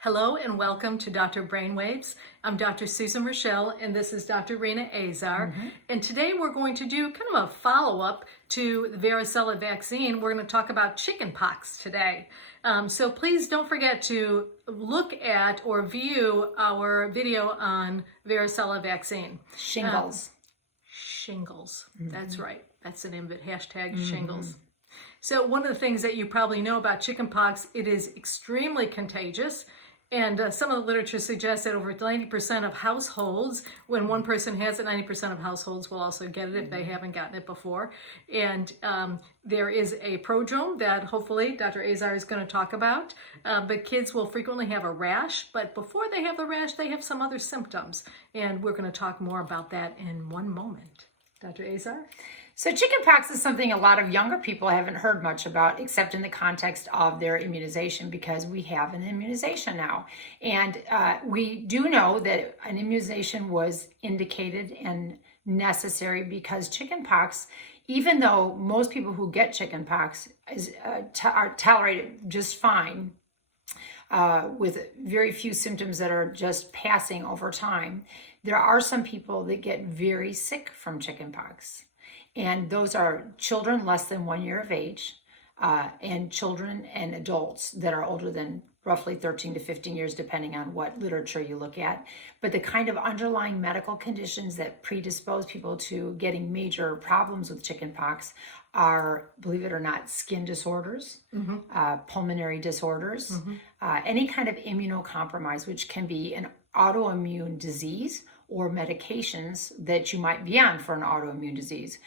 Hello and welcome to Dr. Brainwaves. I'm Dr. Susan Raschal and this is Dr. Rena Azar. And today we're going to do kind of a follow-up to the varicella vaccine. We're going to talk about chickenpox today. So please don't forget to look at or view our video on varicella vaccine. Shingles. Shingles. That's right. That's the name of it. Hashtag shingles. So one of the things that you probably know about chickenpox, it is extremely contagious. And some of the literature suggests that over 90% of households, when one person has it, 90% of households will also get it if they haven't gotten it before. And there is a prodrome that hopefully Dr. Azar is going to talk about. But kids will frequently have a rash. But before they have the rash, they have some other symptoms. And we're going to talk more about that in one moment. Dr. Azar? So chickenpox is something a lot of younger people haven't heard much about, except in the context of their immunization, because we have an immunization now. And we do know that an immunization was indicated and necessary because chickenpox, even though most people who get chickenpox are tolerated just fine, with very few symptoms that are just passing over time, there are some people that get very sick from chickenpox. And those are children less than 1 year of age, and children and adults that are older than roughly 13 to 15 years, depending on what literature you look at. But the kind of underlying medical conditions that predispose people to getting major problems with chickenpox are, believe it or not, skin disorders, pulmonary disorders, any kind of immunocompromise, which can be an autoimmune disease or medications that you might be on for an autoimmune disease.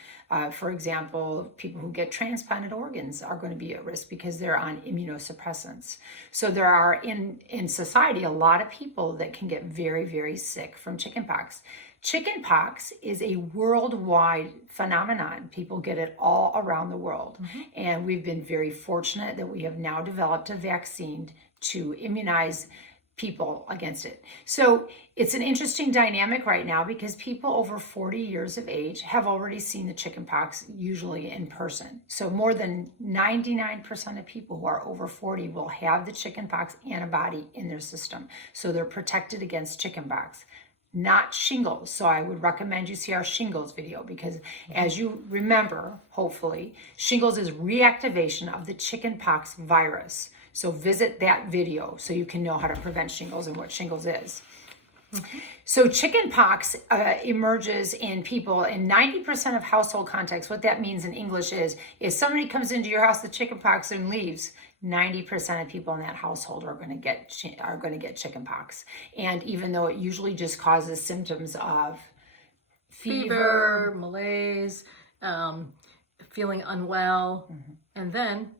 For example, people who get transplanted organs are going to be at risk because they're on immunosuppressants. So there are in society a lot of people that can get very, very sick from chickenpox. Chickenpox is a worldwide phenomenon. People get it all around the world. And we've been very fortunate that we have now developed a vaccine to immunize people against it. So it's an interesting dynamic right now because people over 40 years of age have already seen the chickenpox, usually in person. So more than 99% of people who are over 40 will have the chickenpox antibody in their system. So they're protected against chickenpox, not shingles. So I would recommend you see our shingles video because as you remember, hopefully, shingles is reactivation of the chickenpox virus. So visit that video so you can know how to prevent shingles and what shingles is. So chickenpox emerges in people in 90% of household contexts. What that means in English is if somebody comes into your house with chickenpox and leaves, 90% of people in that household are going to get chickenpox. And even though it usually just causes symptoms of fever, malaise, feeling unwell, and then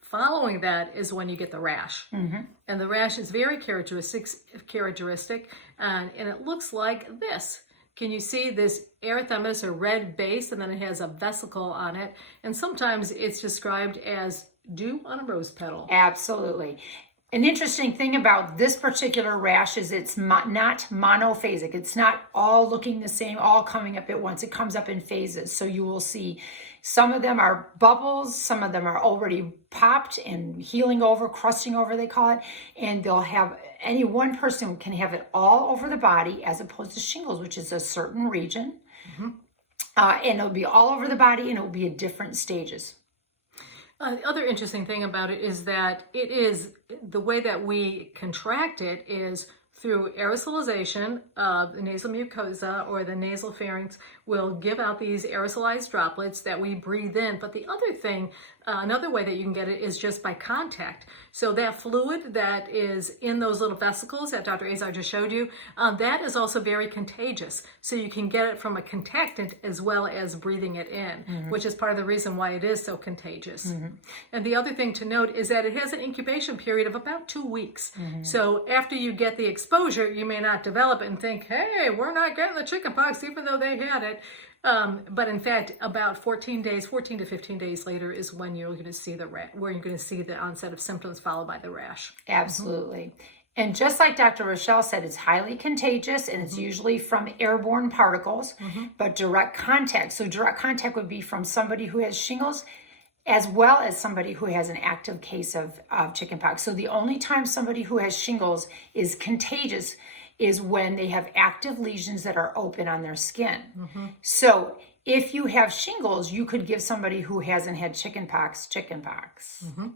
following that is when you get the rash. And the rash is very characteristic, and it looks like this. Can you see this erythematous or red base, and then it has a vesicle on it, and sometimes it's described as dew on a rose petal. Absolutely. An interesting thing about this particular rash is it's not monophasic. It's not all looking the same, all coming up at once. It comes up in phases. So you will see some of them are bubbles, some of them are already popped and healing over, crusting over, they call it. And they'll have, any one person can have it all over the body as opposed to shingles, which is a certain region. And it'll be all over the body and it'll be at different stages. The other interesting thing about it is that it is, the way that we contract it is through aerosolization of the nasal mucosa, or the nasal pharynx will give out these aerosolized droplets that we breathe in. But the other thing, another way that you can get it is just by contact. So that fluid that is in those little vesicles that Dr. Azar just showed you, that is also very contagious. So you can get it from a contactant as well as breathing it in, which is part of the reason why it is so contagious. And the other thing to note is that it has an incubation period of about 2 weeks. So after you get the exposure, you may not develop it and think, hey, we're not getting the chickenpox even though they had it. But in fact, about 14 to 15 days later is when you're going to see where you're going to see the onset of symptoms followed by the rash. Absolutely. And just like Dr. Raschal said, it's highly contagious and it's usually from airborne particles, but direct contact. So direct contact would be from somebody who has shingles as well as somebody who has an active case of chickenpox. So the only time somebody who has shingles is contagious is when they have active lesions that are open on their skin. So if you have shingles, you could give somebody who hasn't had chickenpox.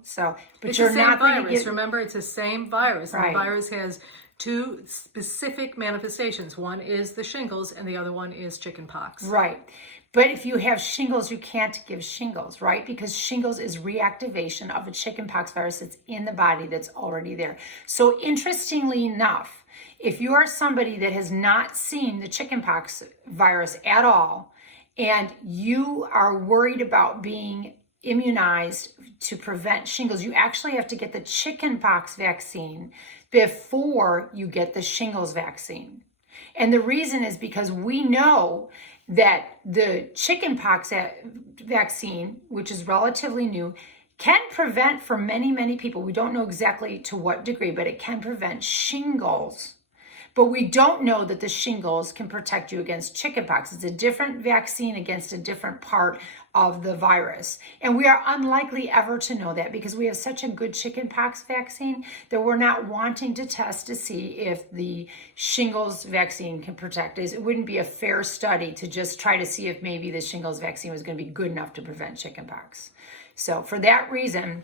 So, but It's you're the same not going to virus. get. Remember, it's the same virus. And Right. the virus has two specific manifestations. One is the shingles, and the other one is chickenpox. Right. But if you have shingles, you can't give shingles, right? Because shingles is reactivation of a chickenpox virus that's in the body that's already there. So interestingly enough, if you are somebody that has not seen the chickenpox virus at all, and you are worried about being immunized to prevent shingles, you actually have to get the chickenpox vaccine before you get the shingles vaccine. And the reason is because we know that the chickenpox vaccine, which is relatively new, can prevent for many, many people. We don't know exactly to what degree, but it can prevent shingles. But we don't know that the shingles can protect you against chickenpox. It's a different vaccine against a different part of the virus. And we are unlikely ever to know that because we have such a good chickenpox vaccine that we're not wanting to test to see if the shingles vaccine can protect us. It wouldn't be a fair study to just try to see if maybe the shingles vaccine was going to be good enough to prevent chickenpox. So for that reason,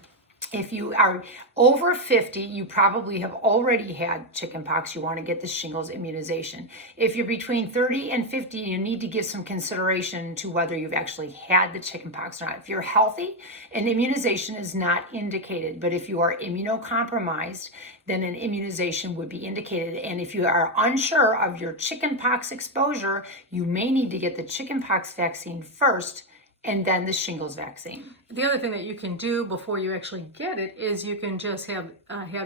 if you are over 50, you probably have already had chickenpox. You want to get the shingles immunization. If you're between 30 and 50, you need to give some consideration to whether you've actually had the chickenpox or not. If you're healthy, an immunization is not indicated. But if you are immunocompromised, then an immunization would be indicated. And if you are unsure of your chickenpox exposure, you may need to get the chickenpox vaccine first and then the shingles vaccine. The other thing that you can do before you actually get it is you can just have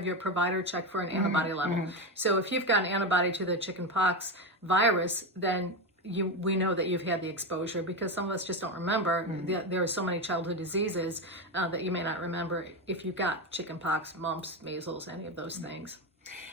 your provider check for an antibody level. So if you've got an antibody to the chickenpox virus, then we know that you've had the exposure, because some of us just don't remember. There are so many childhood diseases that you may not remember if you got chickenpox, mumps, measles, any of those things.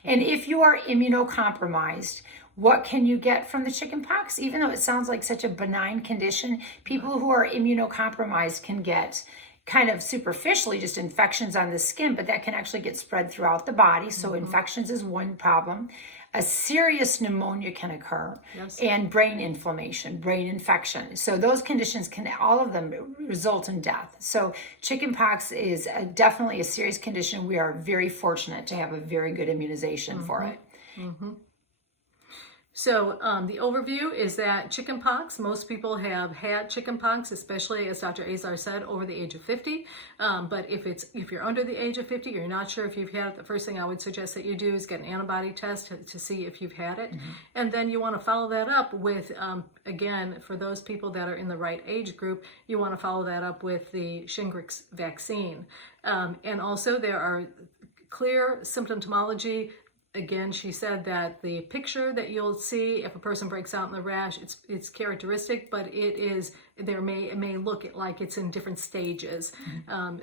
And if you are immunocompromised, what can you get from the chickenpox? Even though it sounds like such a benign condition, people who are immunocompromised can get kind of superficially just infections on the skin, but that can actually get spread throughout the body. So infections is one problem. A serious pneumonia can occur, and brain inflammation, brain infection. So those conditions can, all of them, result in death. So chickenpox is definitely a serious condition. We are very fortunate to have a very good immunization for it. So the overview is that chickenpox, most people have had chickenpox, especially, as Dr. Azar said, over the age of 50. But if you're under the age of 50, you're not sure if you've had it, the first thing I would suggest that you do is get an antibody test to see if you've had it. And then you want to follow that up with, again, for those people that are in the right age group, you want to follow that up with the Shingrix vaccine. And also there are clear symptomology. Again, she said that the picture that you'll see if a person breaks out in the rash, it's characteristic, but it may look like it's in different stages.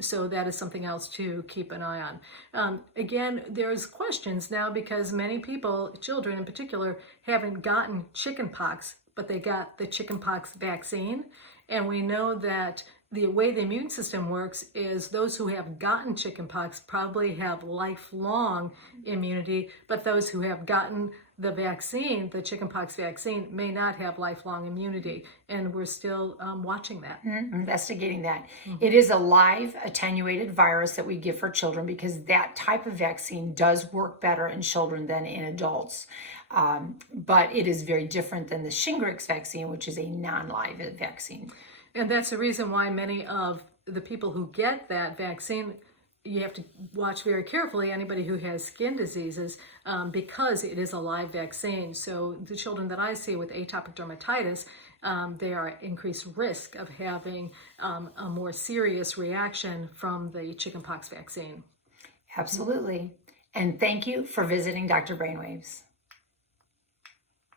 So that is something else to keep an eye on. Again, there's questions now because many people, children in particular, haven't gotten chickenpox, but they got the chickenpox vaccine. And we know that the way the immune system works is those who have gotten chickenpox probably have lifelong immunity, but those who have gotten the vaccine, the chickenpox vaccine, may not have lifelong immunity. And we're still watching that. Investigating that. It is a live attenuated virus that we give for children because that type of vaccine does work better in children than in adults. But it is very different than the Shingrix vaccine, which is a non-live vaccine. And that's the reason why many of the people who get that vaccine, you have to watch very carefully, anybody who has skin diseases, because it is a live vaccine. So the children that I see with atopic dermatitis, they are at increased risk of having a more serious reaction from the chickenpox vaccine. Absolutely. And thank you for visiting Dr. Brainwaves.